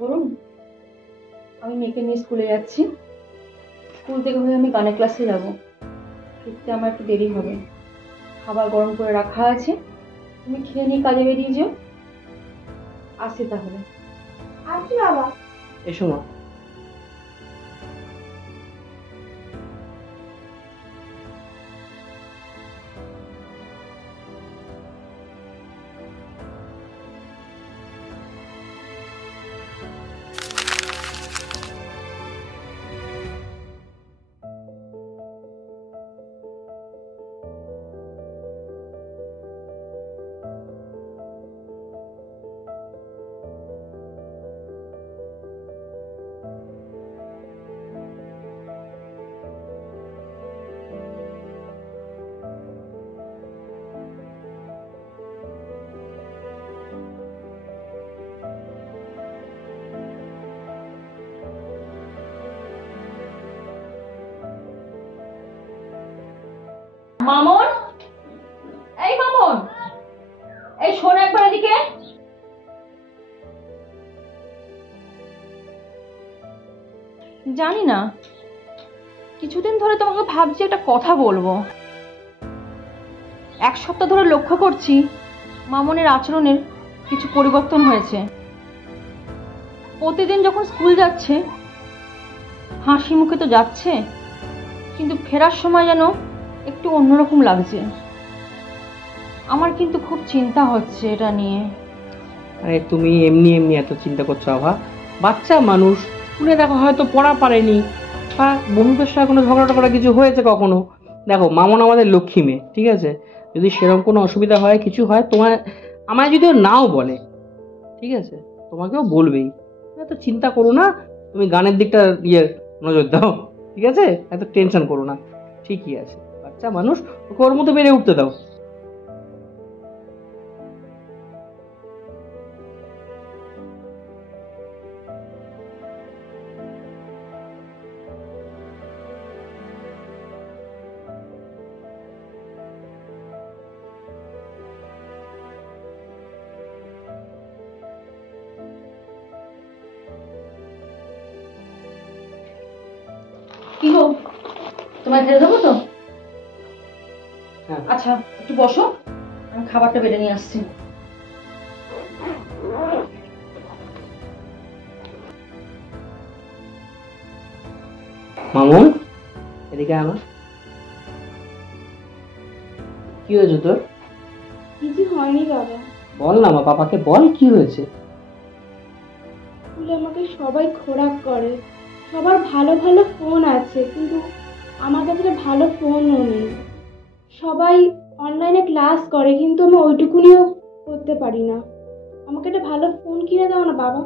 বলুন, আমি মেয়েকে নিয়ে স্কুলে যাচ্ছি। স্কুল থেকে হয়ে আমি গানের ক্লাসে যাব। ফিরতে আমার একটু দেরি হবে। খাবার গরম করে রাখা আছে, তুমি খেয়ে নিয়ে কাজে বেরিয়ে যাও। আসি তাহলে। আসি বাবা। এসো মা। মামন, এই মামন, এই শোন একবার এদিকে। জানি না, কিছুদিন ধরে তোমাকে ভাবছি একটা কথা বলবো। এক সপ্তাহ ধরে লক্ষ্য করছি মামনের আচরণের কিছু পরিবর্তন হয়েছে। প্রতিদিন যখন স্কুল যাচ্ছে হাসি মুখে তো যাচ্ছে, কিন্তু ফেরার সময় যেন একটু অন্যরকম লাগছে। আমার কিন্তু খুব চিন্তা হচ্ছে এটা নিয়ে। আরে তুমি এমনি এমনি এত চিন্তা করছো আভা? বাচ্চা মানুষ, স্কুলে দেখো হয়তো পড়া পারেনি বা বন্ধুদের সাথে কোনো ঝগড়া টগড়া কিছু হয়েছে কখনো। দেখো মামন আমাদের লক্ষ্মী মেয়ে, ঠিক আছে? যদি সেরকম কোনো অসুবিধা হয় কিছু হয় তোমার আমায় যদিও নাও বলে, ঠিক আছে, তোমাকেও বলবেই। তুমি এত চিন্তা করো না, তুমি গানের দিকটা নজর দাও, ঠিক আছে? এত টেনশন করো না, ঠিকই আছে। বাচ্চা মানুষ, ওকে ওর মতো বেড়ে উঠতে দাও। কি গো, তোমায় খেতে দেবো তো? হ্যাঁ। আচ্ছা একটু বসো, আমি খাবারটা বেড়ে নিয়ে আসছি। মামুন এদিকে আমার কি হয়েছে তোর? কিছু হয়নি বাবা। বল না মা, পাপাকে বল কি হয়েছে। স্কুলে আমাকে সবাই খোরাক করে, সবার ভালো ভালো ফোন আছে, কিন্তু আমার কাছে একটা ভালো ফোনও নেই। সবাই অনলাইনে ক্লাস করে, কিন্তু আমি ওইটুকুনিও করতে পারি না। আমাকে একটা ভালো ফোন কিনে দাও না বাবা।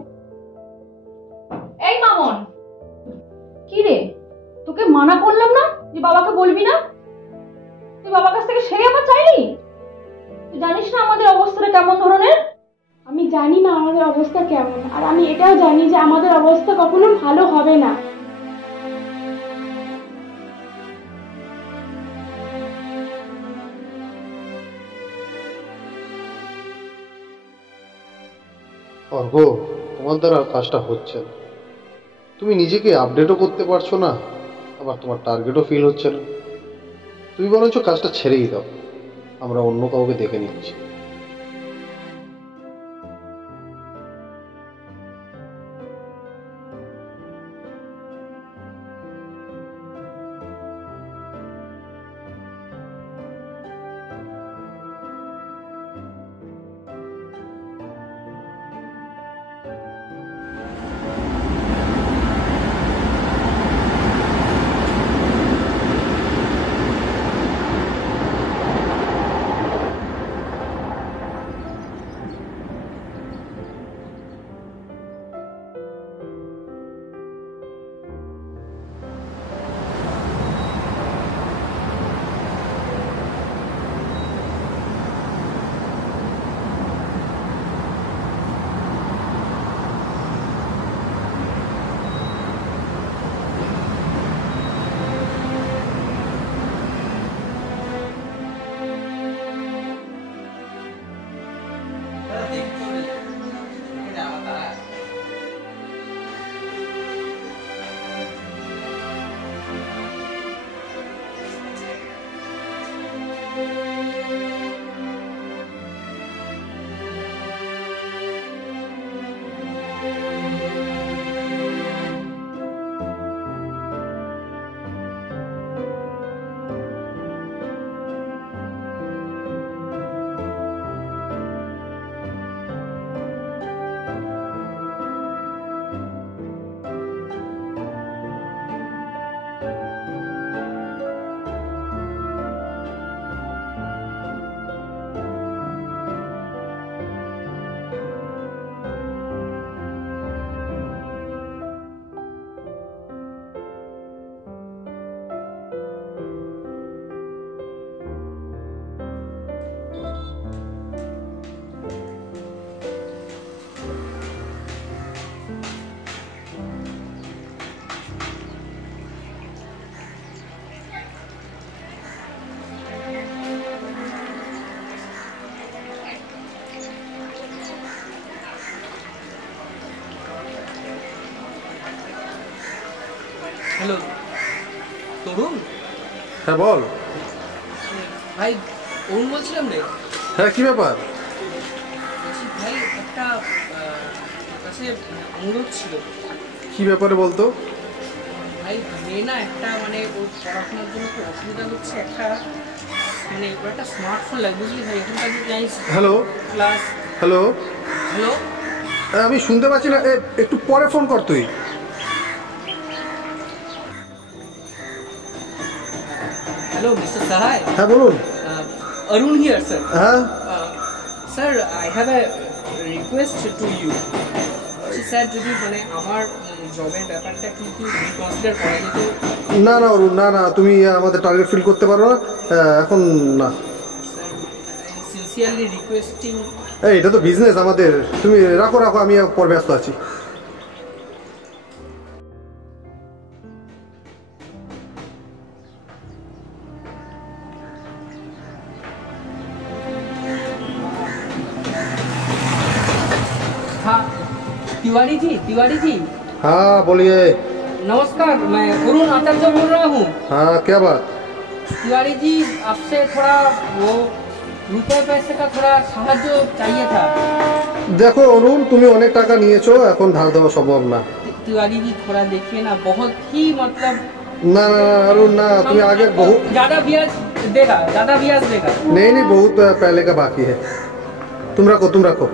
এই মামন, কি রে, তোকে মানা করলাম না যে বাবাকে বলবি না? তুই বাবার কাছ থেকে সেই আবার চাইলি? তুই জানিস না আমাদের অবস্থাটা কেমন ধরনের? আমি জানি না আমাদের অবস্থা কেমন, আর আমি এটাও জানি যে আমাদের অবস্থা কখনো ভালো হবে না। অর্ঘ, তোমার দ্বারা কাজটা হচ্ছে না। তুমি নিজেকে আপডেটও করতে পারছো না, আবার তোমার টার্গেটও ফিল হচ্ছে না। তুমি বরঞ্চ কাজটা ছেড়েই দাও, আমরা অন্য কাউকে দেখে নিচ্ছি। হ্যালো তরুণ? হ্যাঁ বল। ভাই অরুণ বলছিলাম রে। হ্যাঁ কি ব্যাপার? বলছি ভাই একটা কাছে অনুরোধ ছিল। কি ব্যাপারে বলতো? ভাই মেয়ে না একটা মানে ওর পড়াশোনার জন্য খুব অসুবিধা হচ্ছে, একটা মানে ওর একটা স্মার্টফোন লাগে বুঝলি ভাই, এখনকার যে জানিস হ্যালো ক্লাস। হ্যালো, হ্যালো আমি শুনতে পাচ্ছি না, একটু পরে ফোন কর তুই। Hello mister Sahay. হ্যাঁ বলুন। Arun here sir. হ্যাঁ sir I have a request to you. Sir যদি মানে আমার জবের ব্যাপারটা কিন্তু রিকনসিডার করা যেত। না না অরুণ, না না, তুমি আমাদের টার্গেট ফিল করতে পারো না এখন, না। Sir sincerely requesting. এটা তো বিজনেস আমাদের, তুমি রাখো রাখো, আমি পর ব্যস্ত আছি। हाँ तिवारी जी, तिवारी जी हाँ बोलिए। नमस्कार, मैं अरुण आचार्य बोल रहा हूँ। हाँ क्या बात? तिवारी जी आपसे थोड़ा वो रुपए पैसे का थोड़ा সাহায্য चाहिए था। দেখো অরুণ, তুমি অনেক টাকা নিয়েছো, এখন ধার দেওয়া সম্ভব না। तिवारी जी थोड़ा देखिए ना, बहुत ही मतलब ना ना ना अरुण ना, तुम्हें आगे बहुत ज्यादा ब्याज देगा, ज्यादा ब्याज देगा। नहीं नहीं, बहुत पहले का बाकी है, तुम रखो तुम रखो।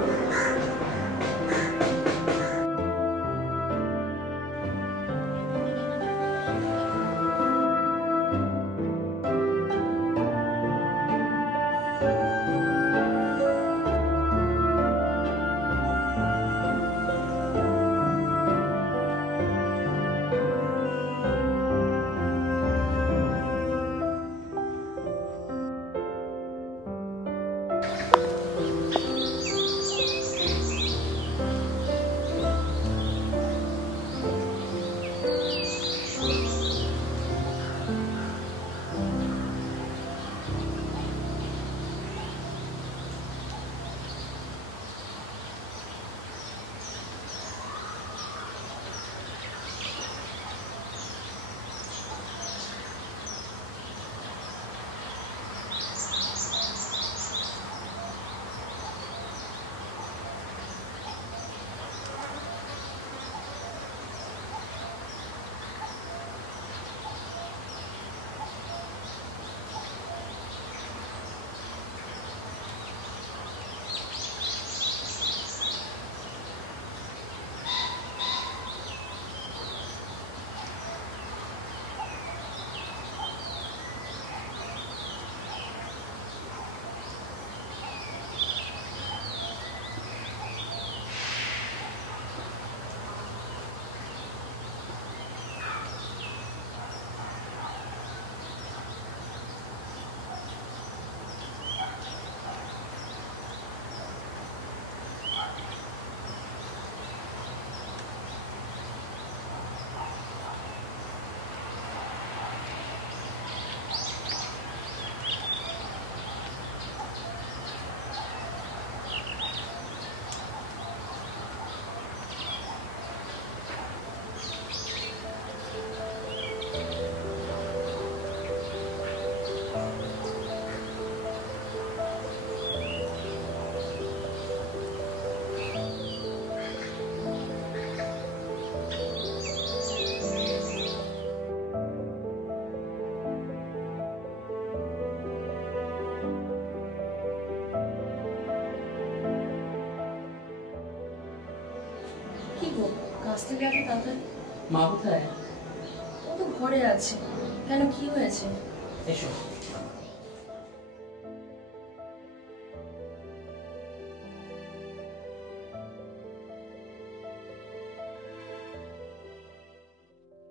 কাজ থেকে এত তাড়াতাড়ি? মা কোথায়? ও তো ঘরে আছে। কেন, কি হয়েছে? এসো।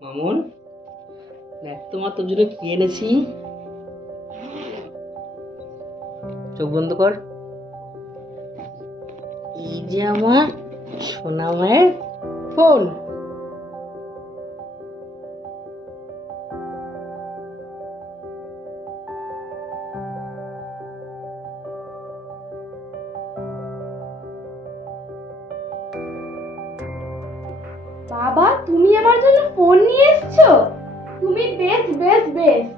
মামুন দেখ তোমার তোর জন্য কি এনেছি, চোখ বন্ধ কর। এই যে আমার সোনা মায়ের ফোন। বাবা, তুমি আমার জন্য ফোন নিয়ে এসছো? তুমি বেস্ট বেস্ট বেস্ট।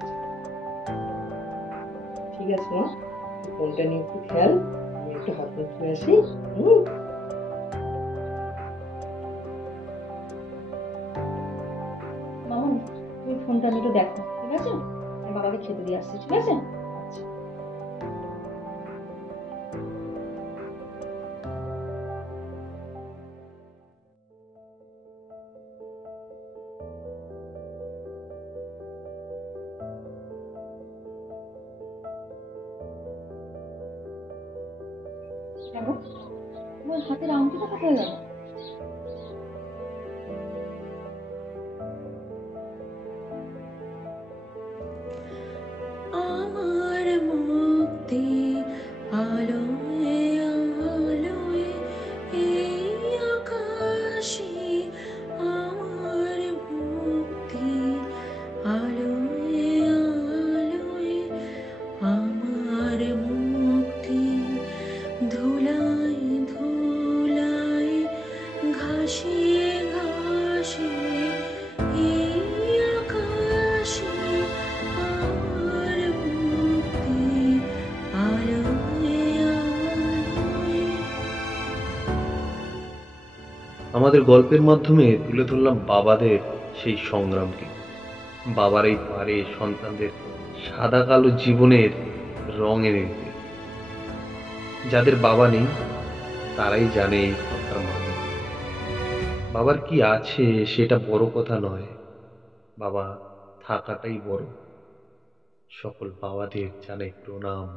ঠিক আছে মা, ফোনটা নিয়ে একটু খেয়াল, আমি একটু হাত মুখ ধুয়ে আসি। মামুন, তুমি ফোনটা নিয়ে একটু দেখো, ঠিক আছে? আমি বাবাকে খেতে দিয়ে আসছি, ঠিক আছে? আচ্ছা। কেন তোমার হাতের আংটিটা কোথায় গেল? আমার মুক্তি আলোয় আলোয় এই আকাশে, আমার মুক্তি আলোয় আলোয়, আমার মুক্তি ধুলায় ধুলায় ঘাসে ঘাসে এই আকাশে, আমার মুক্তি আলোয় আলোয়। আমাদের গল্পের মাধ্যমে তুলে ধরলাম বাবাদের সেই সংগ্রামকে। বাবারাই পারে সন্তানদের সাদা কালো জীবনের রং এনে দিতে। যাদের বাবা নেই তারাই জানে এই কথার মানে। বাবার কি আছে সেটা বড় কথা নয়, বাবা থাকাটাই বড়। সকল বাবাদের জানাই প্রণাম।